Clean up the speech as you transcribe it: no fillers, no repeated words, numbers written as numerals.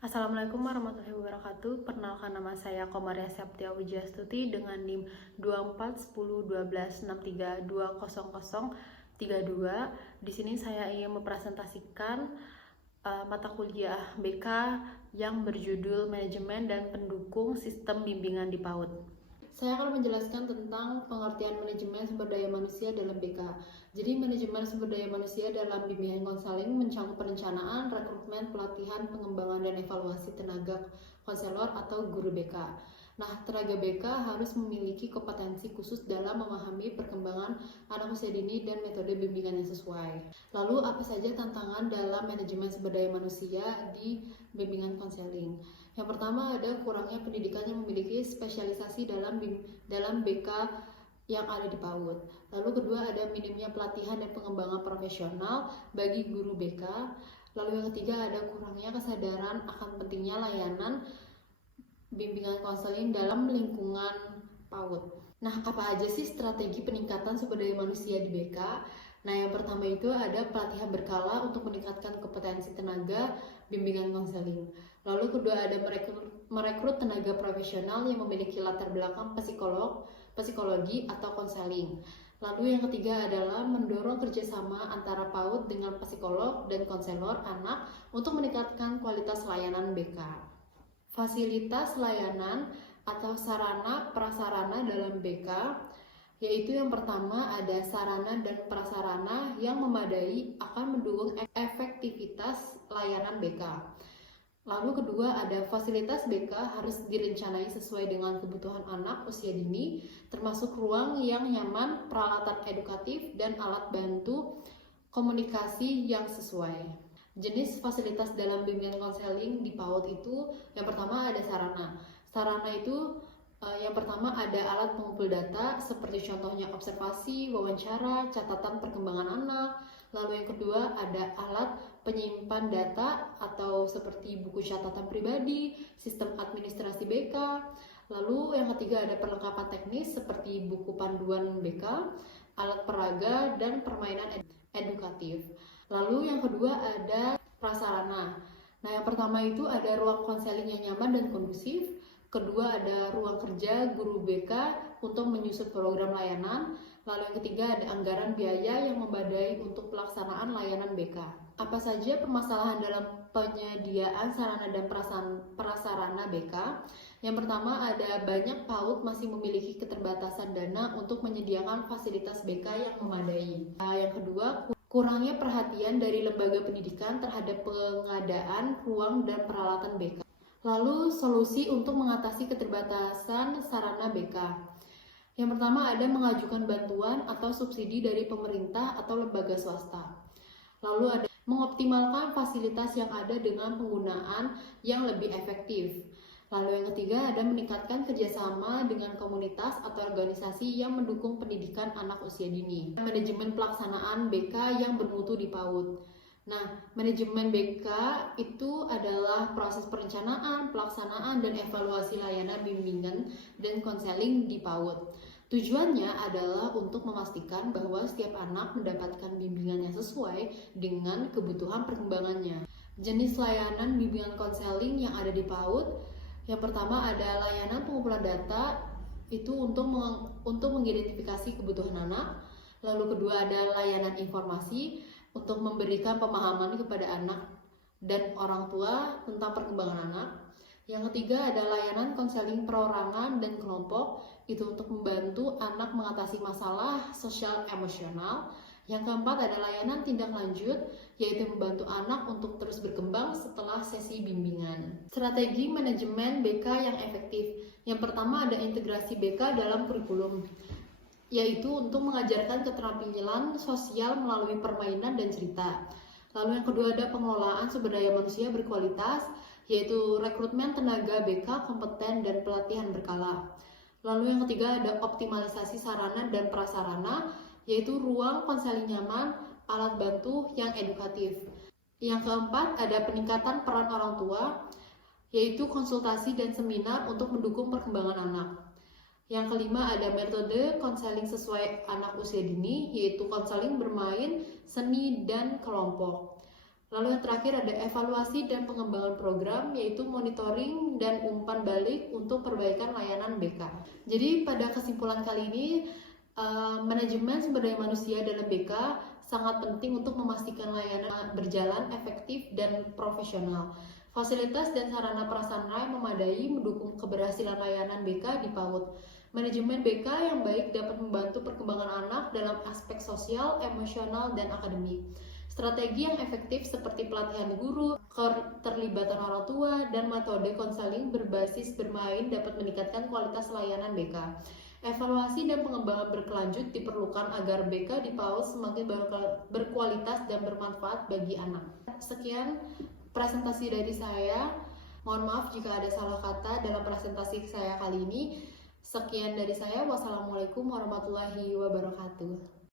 Assalamualaikum warahmatullahi wabarakatuh. Perkenalkan, nama saya Komaria Septia Wijastuti dengan NIM 24101263200032. Di sini saya ingin mempresentasikan mata kuliah BK yang berjudul Manajemen dan Pendukung Sistem Bimbingan di PAUD. Saya akan menjelaskan tentang pengertian manajemen sumber daya manusia dalam BK. Jadi manajemen sumber daya manusia dalam bimbingan konseling mencakup perencanaan, rekrutmen, pelatihan, pengembangan, dan evaluasi tenaga konselor atau guru BK. Nah, tenaga BK harus memiliki kompetensi khusus dalam memahami perkembangan anak usia dini dan metode bimbingan yang sesuai. Lalu, apa saja tantangan dalam manajemen sumber daya manusia di bimbingan konseling? Yang pertama ada kurangnya pendidikan yang memiliki spesialisasi dalam BK yang ada di PAUD. Lalu kedua ada minimnya pelatihan dan pengembangan profesional bagi guru BK. Lalu yang ketiga ada kurangnya kesadaran akan pentingnya layanan bimbingan konseling dalam lingkungan PAUD. Nah, apa aja sih strategi peningkatan sumber daya manusia di BK? Nah, yang pertama itu ada pelatihan berkala untuk meningkatkan kompetensi tenaga bimbingan konseling. Lalu kedua ada merekrut tenaga profesional yang memiliki latar belakang psikologi atau konseling. Lalu yang ketiga adalah mendorong kerjasama antara PAUD dengan psikolog dan konselor anak untuk meningkatkan kualitas layanan BK. Fasilitas layanan atau sarana prasarana dalam BK, yaitu yang pertama ada sarana dan prasarana yang memadai akan mendukung efektivitas layanan BK. Lalu kedua ada fasilitas BK harus direncanai sesuai dengan kebutuhan anak usia dini, termasuk ruang yang nyaman, peralatan edukatif, dan alat bantu komunikasi yang sesuai. Jenis fasilitas dalam bimbingan konseling di PAUD itu yang pertama ada sarana. Sarana itu yang pertama ada alat pengumpul data seperti contohnya observasi, wawancara, catatan perkembangan anak. Lalu yang kedua ada alat penyimpan data atau seperti buku catatan pribadi, sistem administrasi BK. Lalu yang ketiga ada perlengkapan teknis seperti buku panduan BK, alat peraga, dan permainan edukatif. Lalu yang kedua ada prasarana. Nah, yang pertama itu ada ruang konseling yang nyaman dan kondusif. Kedua ada ruang kerja guru BK untuk menyusun program layanan. Lalu yang ketiga ada anggaran biaya yang memadai untuk pelaksanaan layanan BK. Apa saja permasalahan dalam penyediaan sarana dan prasarana BK? Yang pertama ada banyak PAUD masih memiliki keterbatasan dana untuk menyediakan fasilitas BK yang memadai. Yang kedua, kurangnya perhatian dari lembaga pendidikan terhadap pengadaan ruang dan peralatan BK. Lalu solusi untuk mengatasi keterbatasan sarana BK. Yang pertama ada mengajukan bantuan atau subsidi dari pemerintah atau lembaga swasta. Lalu ada mengoptimalkan fasilitas yang ada dengan penggunaan yang lebih efektif. Lalu yang ketiga ada meningkatkan kerjasama dengan komunitas atau organisasi yang mendukung pendidikan anak usia dini. Manajemen pelaksanaan BK yang bermutu di PAUD. Nah, manajemen BK itu adalah proses perencanaan, pelaksanaan, dan evaluasi layanan bimbingan dan konseling di PAUD. Tujuannya adalah untuk memastikan bahwa setiap anak mendapatkan bimbingan yang sesuai dengan kebutuhan perkembangannya. Jenis layanan bimbingan konseling yang ada di PAUD, yang pertama ada layanan pengumpulan data itu untuk mengidentifikasi kebutuhan anak. Lalu kedua ada layanan informasi untuk memberikan pemahaman kepada anak dan orang tua tentang perkembangan anak. Yang ketiga ada layanan konseling perorangan dan kelompok itu untuk membantu anak mengatasi masalah sosial emosional. Yang keempat ada layanan tindak lanjut yaitu membantu anak untuk terus berkembang setelah sesi bimbingan. Strategi manajemen BK yang efektif. Yang pertama ada integrasi BK dalam kurikulum, yaitu untuk mengajarkan keterampilan sosial melalui permainan dan cerita. Lalu yang kedua ada pengelolaan sumber daya manusia berkualitas, yaitu rekrutmen tenaga BK kompeten dan pelatihan berkala. Lalu yang ketiga ada optimalisasi sarana dan prasarana, yaitu ruang konseling nyaman, alat bantu yang edukatif. Yang keempat ada peningkatan peran orang tua, yaitu konsultasi dan seminar untuk mendukung perkembangan anak. Yang kelima ada metode konseling sesuai anak usia dini, yaitu konseling bermain, seni, dan kelompok. Lalu yang terakhir ada evaluasi dan pengembangan program, yaitu monitoring dan umpan balik untuk perbaikan layanan BK. Jadi pada kesimpulan kali ini, manajemen sumber daya manusia dalam BK sangat penting untuk memastikan layanan berjalan efektif dan profesional. Fasilitas dan sarana prasarana yang memadai mendukung keberhasilan layanan BK di PAUD. Manajemen BK yang baik dapat membantu perkembangan anak dalam aspek sosial, emosional, dan akademik. Strategi yang efektif seperti pelatihan guru, keterlibatan orang tua, dan metode konseling berbasis bermain dapat meningkatkan kualitas layanan BK. Evaluasi dan pengembangan berkelanjut diperlukan agar BK di PAUD semakin berkualitas dan bermanfaat bagi anak. Sekian presentasi dari saya. Mohon maaf jika ada salah kata dalam presentasi saya kali ini. Sekian dari saya. Wassalamualaikum warahmatullahi wabarakatuh.